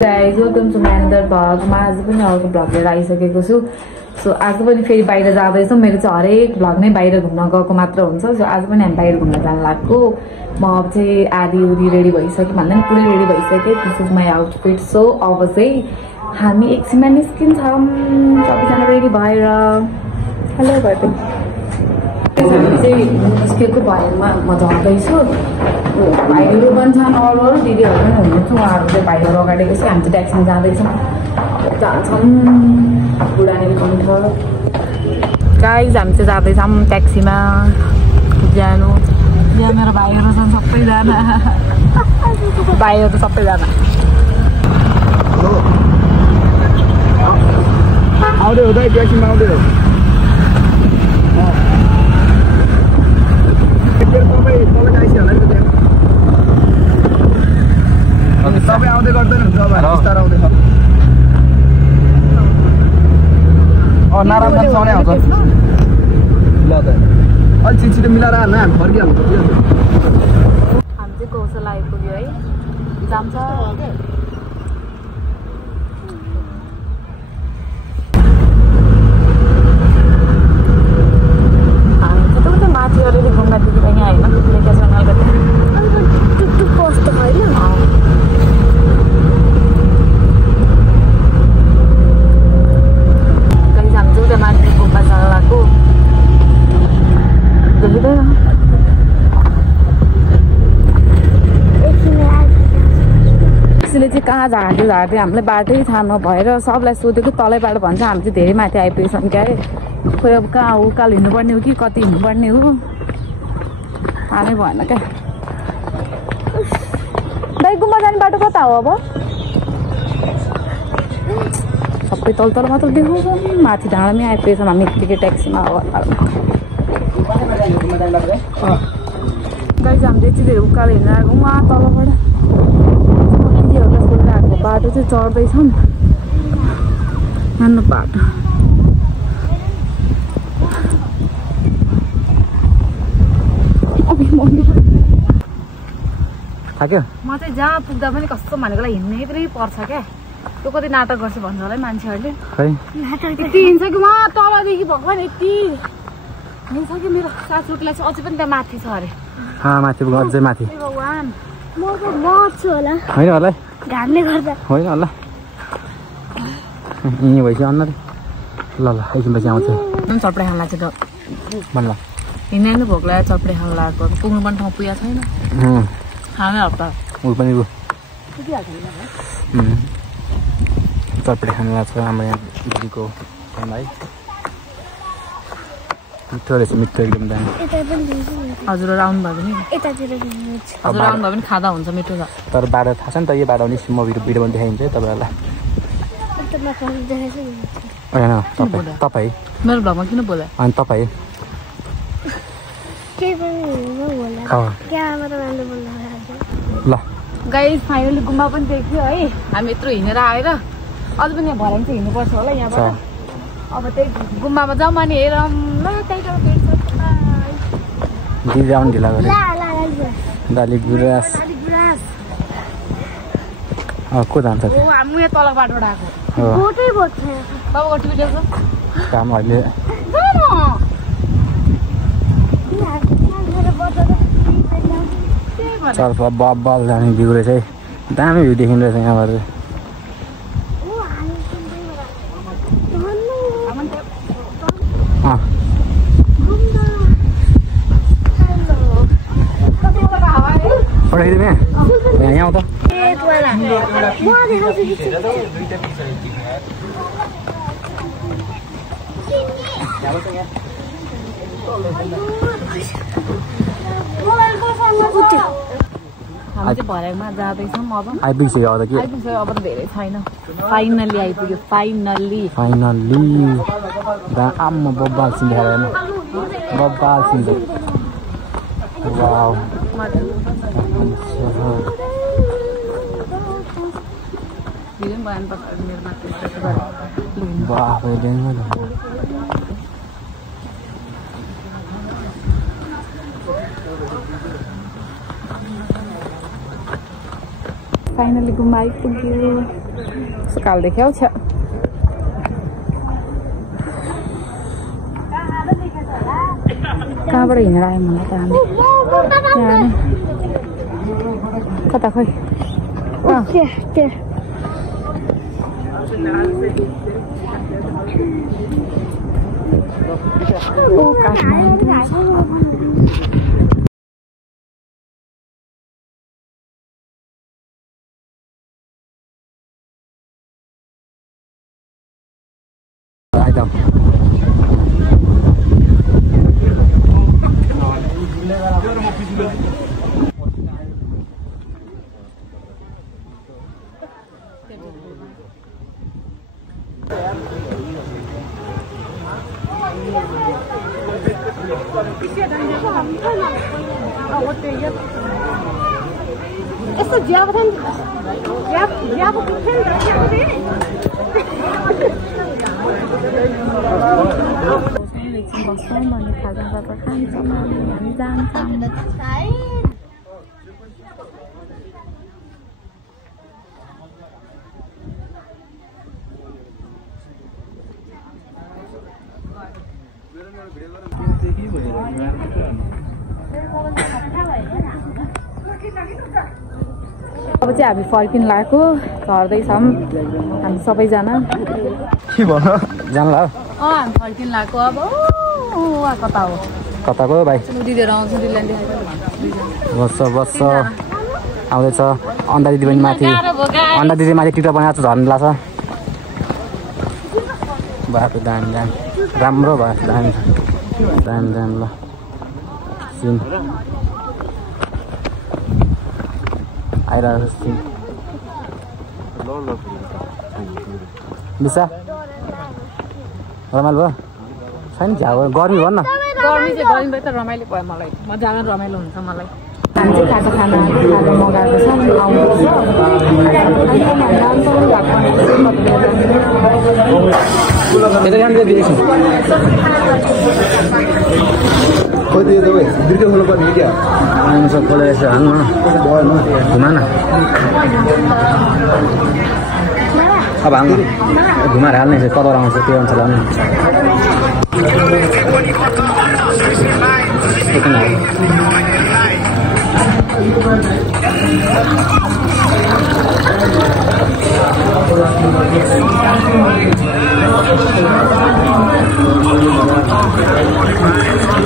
Guys, welcome to my another vlog. म आज पनि अर्को भ्लग लिएर आइसकेको छु। सो आज पनि फेरि बाहिर जाँदैछौँ। मेरो चाहिँ हरेक भ्लग नै बाहिर घुम्न गएको मात्र हुन्छ। सो आज पनि हामी बाहिर घुम्न जान लागेको। म अब चाहिँ आधी उधी रेडी भइसकेँ भन्दा नि पुरै रेडी भइसकेँ। This is my outfit. So अब चाहिँ हामी एकछिनमा निस्किन्छौँ सबैजना रेडी भएर। हेलो गर्दै हामी चाहिँ निस्केको भएमा म झर्दैछु। भाइहरू पनि छन्, अरू अरू दिदीहरू पनि हुनुहुन्छ। उहाँहरू चाहिँ भाइहरू अगाडिको चाहिँ हामी चाहिँ ट्याक्सीमा जाँदैछौँ। जान्छौँ बुढानी कन्ठ गाइज। हामी चाहिँ जाँदैछौँ ट्याक्सीमा जानु। यहाँ मेरो भाइहरू छन् सबैजना। भाइहरू सबैजना आउँदै हुँदै ट्याक्सीमा आउँदै तपाईँ आउँदै गर्दैन हुन्छ अब बिस्तार आउँदैछ। नारायण सँगै आउँछ ल त अलिक छिटो मिलाएर हाल्न हामी फर्किहाल्नु। हामी चाहिँ कौशल आइपुग्यो है। जान्छ माथि अलिअलि घुम्न दिँदैन यहाँ होइन लोकेसन अलिकति कस्तो होइन। कहीँ जान्छ उता माथि घुम्न जान लागेको देखिँदैन। त्यसले चाहिँ कहाँ झार्दै हामीलाई बाटै थाहा नभएर सबलाई सोधेको तलै बाटो भन्छ। हामी चाहिँ धेरै माथि आइपुगेछौँ क्या खोइ अब कहाँ हो, उकालो हिँड्नुपर्ने हो कि कति हिँड्नुपर्ने हो थाहा नै भएन क्या। दाइ गुम्बा जाने बाटो कता हो? अब सबै तल तल मात्र देखाउँछ। माथि डाँडामै आइपुगेछौँ हामी यत्तिकै ट्याक्सीमा हो। गाइज हामी यति धेरै उकालो हिँडेर आएको उहाँ तलबाट आएको बाटो चाहिँ चढ्दैछौँ। सानो बाटो थाक्यो। म चाहिँ जहाँ पुग्दा पनि कस्तो भनेकोलाई हिँड्नै पनि पर्छ क्या। त्यो कति नाटक गर्छ भन्छ होला है मान्छेहरूले। यति हिँड्छ कि उहाँ तलदेखि भगवान् यति हिँड्छ कि मेरो सासुलाई चाहिँ अझै पनि त्यहाँ माथि छ अरे। माथि अझै माथि भगवान् म त मर्छु होला होइन होला घामले गर्दा होइन होला। यहीँ भएपछि अन्नले ल ल एकछिनपछि आउँछु। चप्डे खान लाग्छ त भन्ला हिँड्नै भोक लाग्यो। चप्डे खान लागेको पुग्नु पनि ठाउँ पुगेको छैन। खानै हप्ता ऊ पनि चटपटे खानु लाग्छ हाम्रो यहाँ दिदीको है। मिठो रहेछ, मिठो एकदम दामी। हजुर आउनुभयो भने हजुर आउनुभयो भने खाँदा हुन्छ, मिठो छ। तर बाटो थाहा छ नि त, यो बाटो पनि म भिडियो पनि देखाइन्छ है तपाईँहरूलाई। होइन तपाईँ मेरो भ्लगमा किन बोल्यो? अनि तपाईँ ल गाइस फाइनली गुम्बा पनि देख्यो है। हामी यत्रो हिँडेर आएर अझ पनि यहाँ भर्याङ चाहिँ हिँड्नुपर्छ होला यहाँबाट। अब त्यही गुम्बामा जाउँ अनि हेरौँ ल। दिदी आउनु ढिला गरे दाली गुराँस को जान्छ हामी यहाँ तल बाटोबाट आएको बाबा गठी भिडियो काम अहिले चर्फ बब्बल जाने भ्यू रहेछ है। दामी भ्यू देखिँदो रहेछ यहाँबाट। पठाइदिउँ यहाँ आउँ त। हामी चाहिँ भर्याङमा जाँदैछौँ अब। आइपुगिसक्यो अब त के आइपुग्छ अब त धेरै छैन। फाइनल्ली आइपुग्यो फाइनल्ली। आम्मा बब्बाल सिन देखाएर हेर्नु बब्बाल सिन चाहिँ वाउ फाइनली गुम्बा आइपुग्यो। काल देख्यौ छ कहाँबाट हिँडेर आयो मलाई त हामी कता खोइ यसो ज्याब पनि ज्याब बस्छौँ अनि खाजा खान्छौँ हामी जान्छौँ अब चाहिँ हामी फर्किन लागेको झर्दैछौँ हामी सबैजना के भन्नु जानला हामी फर्किन लागेको अब कता हो कताको भाइ दिदीहरू आउँछ बस्छ आउँदैछ अन्डा दिदी पनि माथि अन्डा दिदी माथि टिकटक बनाएको छ झर्नु लाग्छ बाटो दामी राम्रो भएको दामी ल सिन आइरहेको सिन बिसा रमाइलो भयो छैन झ्याउ गर्मी भन् न गर्मी चाहिँ गर्मी भयो त रमाइलो भयो मलाई मजाले रमाइलो हुन्छ मलाई हामी चाहिँ खाजा मगाएको छ अब घुमाएर हाल्ने चाहिँ कता आउँछ त्यो अनुसार हाल्नु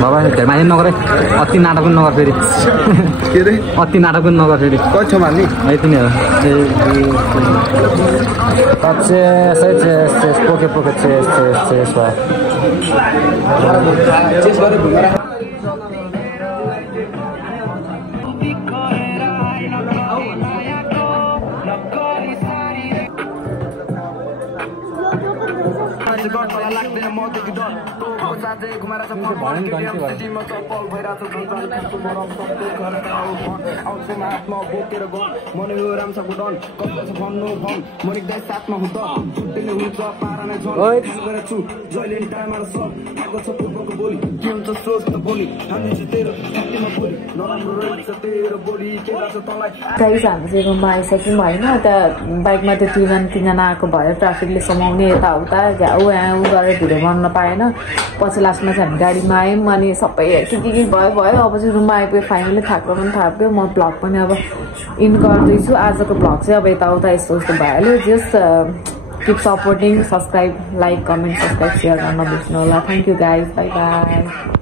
बाबा माथि नगर अति नाटक पनि नगर फेरि के अरे अति नाटक पनि नगर फेरि कति छ मान्ने यति नै हो पोके पोके चेस गाइस हामी चाहिँ रुममा आइसक्यौँ होइन त बाइकमा त्यो तिनजना आएको भयो ट्राफिकले समाउने यताउता झ्याउ ह्याउ गरेर भिडियो गर्न पाएन पछि लास्टमा चाहिँ हामी गाडीमा आयौँ अनि सबै के भयो अब चाहिँ रुममा आइपुग्यो फाइनली थाक्रो पनि थाप्यो म भ्लग पनि अब इन गर्दैछु आजको भ्लग चाहिँ अब यताउता यस्तो भइहाल्यो just keep supporting subscribe like comment subscribe share गर्न नबिर्स्नु होला thank you guys by by